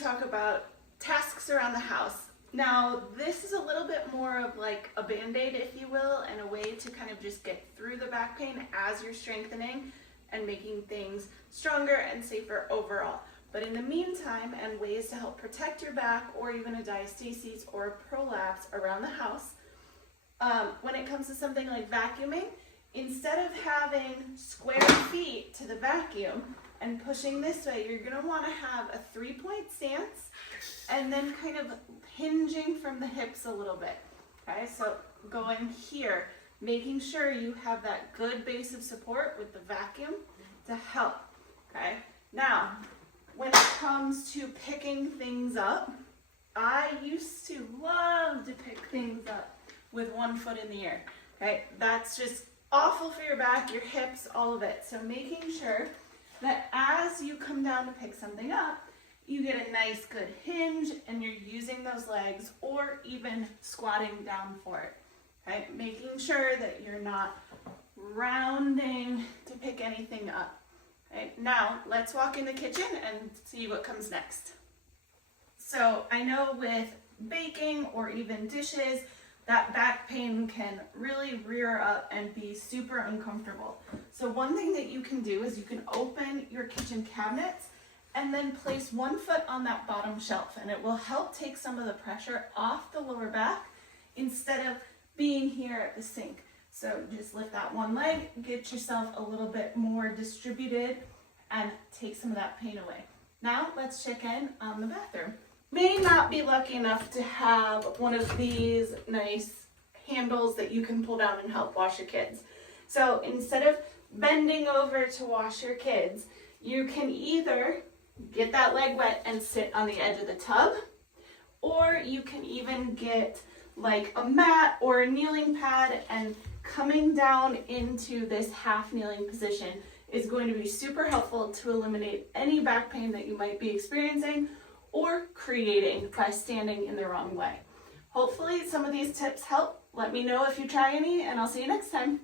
to talk about tasks around the house. Now, this is a little bit more of like a band-aid, if you will, and a way to kind of just get through the back pain as you're strengthening and making things stronger and safer overall. But in the meantime, and ways to help protect your back or even a diastasis or a prolapse around the house, when it comes to something like vacuuming, instead of having square feet to the vacuum and pushing this way, you're going to want to have a 3-point stance and then kind of hinging from the hips a little bit. Okay, so going here, making sure you have that good base of support with the vacuum to help. Okay, now when it comes to picking things up, I used to love to pick things up with one foot in the air. Okay, that's just awful for your back, your hips, all of it. So making sure that as you come down to pick something up, you get a nice good hinge and you're using those legs or even squatting down for it. Okay, making sure that you're not rounding to pick anything up. Okay, now let's walk in the kitchen and see what comes next. So I know with baking or even dishes, that back pain can really rear up and be super uncomfortable. So one thing that you can do is you can open your kitchen cabinets and then place one foot on that bottom shelf, and it will help take some of the pressure off the lower back instead of being here at the sink. So just lift that one leg, get yourself a little bit more distributed and take some of that pain away. Now let's check in on the bathroom. May not be lucky enough to have one of these nice handles that you can pull down and help wash your kids. So instead of bending over to wash your kids, you can either get that leg wet and sit on the edge of the tub, or you can even get like a mat or a kneeling pad, and coming down into this half kneeling position is going to be super helpful to eliminate any back pain that you might be experiencing or creating by standing in the wrong way. Hopefully some of these tips help. Let me know if you try any, and I'll see you next time.